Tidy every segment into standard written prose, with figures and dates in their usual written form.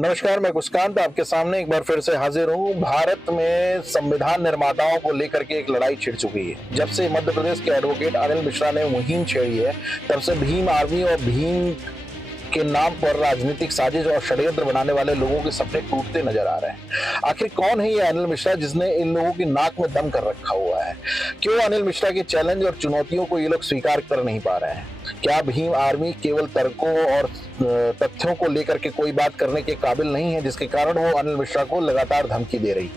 नमस्कार, मैं मुस्कान आपके सामने एक बार फिर से हाजिर हूँ। भारत में संविधान निर्माताओं को लेकर के एक लड़ाई छिड़ चुकी है। जब से मध्य प्रदेश के एडवोकेट अनिल मिश्रा ने मुहिम छेड़ी है, तब से भीम आर्मी और भीम के नाम पर राजनीतिक साजिश और षड्यंत्र बनाने वाले लोगों के सपने टूटते नजर आ रहे हैं। आखिर कौन है ये अनिल मिश्रा जिसने इन लोगों की नाक में दम कर रखा हुआ है? क्यों अनिल मिश्रा के चैलेंज और चुनौतियों को ये लोग स्वीकार कर नहीं पा रहे हैं? क्या भीम आर्मी केवल तर्कों और तथ्यों को लेकर के कोई बात करने के काबिल नहीं है, जिसके कारण वो अनिल मिश्रा को लगातार धमकी दे रही है?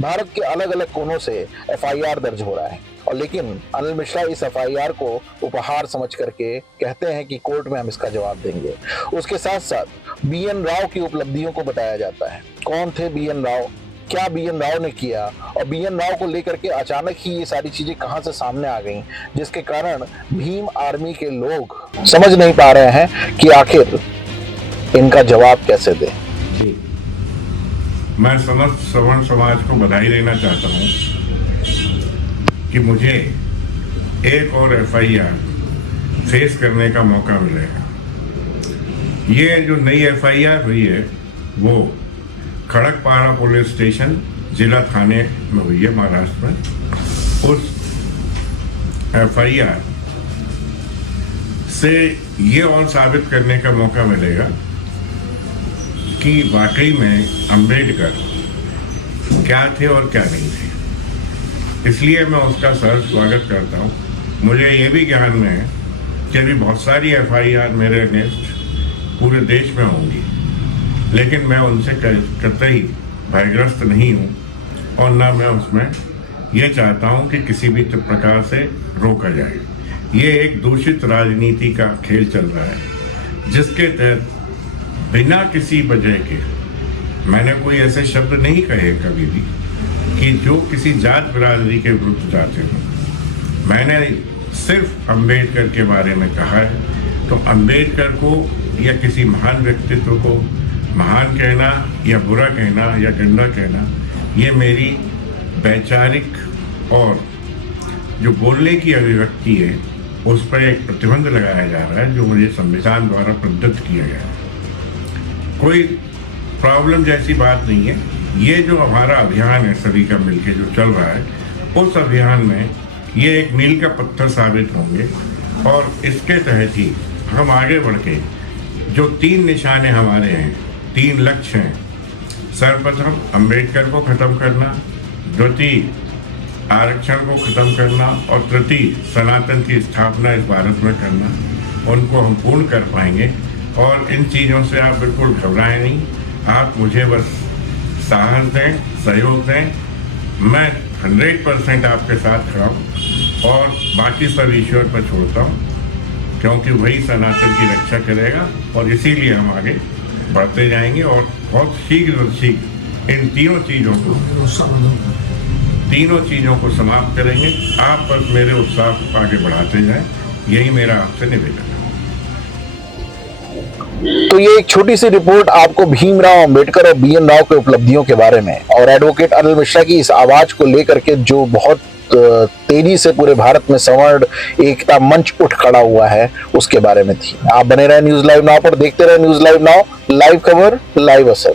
भारत के अलग अलग कोनों से एफआईआर दर्ज हो रहा है, और लेकिन अनिल मिश्रा इस एफआईआर को उपहार समझ करके कहते हैं कि कोर्ट में हम इसका जवाब देंगे। उसके साथ साथ बीएन राव की उपलब्धियों को बताया जाता है। कौन थे बीएन राव, क्या बीएन राव ने किया, और बीएन राव को लेकर के अचानक ही ये सारी चीजें कहां से सामने आ गईं, जिसके कारण भीम आर्मी के लोग समझ नहीं पा रहे हैं कि आखिर इनका जवाब कैसे दें। जी, मैं समस्त श्रवण समाज को बधाई देना चाहता हूं कि मुझे एक और एफआईआर फेस करने का मौका मिलेगा। ये जो नई एफआईआर हुई है वो खड़कपारा पुलिस स्टेशन जिला थाने में हुई है, महाराष्ट्र में। उस एफआईआर से ये और साबित करने का मौका मिलेगा कि वाकई में अंबेडकर क्या थे और क्या नहीं थे। इसलिए मैं उसका सर स्वागत करता हूँ। मुझे ये भी ज्ञान में है कि अभी बहुत सारी एफआईआर मेरे अगेंस्ट पूरे देश में होंगी, लेकिन मैं उनसे कतई भयग्रस्त नहीं हूँ, और ना मैं उसमें ये चाहता हूँ कि किसी भी प्रकार से रोका जाए। ये एक दूषित राजनीति का खेल चल रहा है, जिसके तहत बिना किसी वजह के, मैंने कोई ऐसे शब्द नहीं कहे कभी भी कि जो किसी जात बिरादरी के विरुद्ध जाते हो। मैंने सिर्फ अंबेडकर के बारे में कहा है। तो अंबेडकर को या किसी महान व्यक्तित्व को महान कहना या बुरा कहना या गंदा कहना, ये मेरी वैचारिक और जो बोलने की अभिव्यक्ति है उस पर एक प्रतिबंध लगाया जा रहा है, जो मुझे संविधान द्वारा प्रदत्त किया गया है। कोई प्रॉब्लम जैसी बात नहीं है। ये जो हमारा अभियान है सभी का मिलके जो चल रहा है, उस अभियान में ये एक मील का पत्थर साबित होंगे, और इसके तहत ही हम आगे बढ़ के जो 3 निशाने हमारे हैं, 3 लक्ष्य हैं। सर्वप्रथम अंबेडकर को खत्म करना, द्वितीय आरक्षण को खत्म करना, और तृतीय सनातन की स्थापना इस भारत में करना। उनको हम पूर्ण कर पाएंगे, और इन चीज़ों से आप बिल्कुल घबराएं नहीं। आप मुझे बस साहस दें, सहयोग दें। मैं 100% आपके साथ खड़ा हूँ, और बाकी सब ईश्वर पर छोड़ता हूँ, क्योंकि वही सनातन की रक्षा करेगा। और इसीलिए हम आगे बढ़ते जाएंगे, और बहुत शीघ्र इन तीनों चीज़ों को समाप्त करेंगे। आप बस मेरे उत्साह को आगे बढ़ाते जाएं, यही मेरा आपसे निवेदन है। तो ये एक छोटी सी रिपोर्ट आपको भीमराव अंबेडकर और बीएन राव के उपलब्धियों के बारे में, और एडवोकेट अनिल मिश्रा की इस आवाज को लेकर के जो बहुत तेजी से पूरे भारत में सवर्ण एकता मंच उठ खड़ा हुआ है, उसके बारे में थी। आप बने रहे न्यूज लाइव नाउ पर, देखते रहे न्यूज लाइव नाउ, लाइव खबर लाइव असर।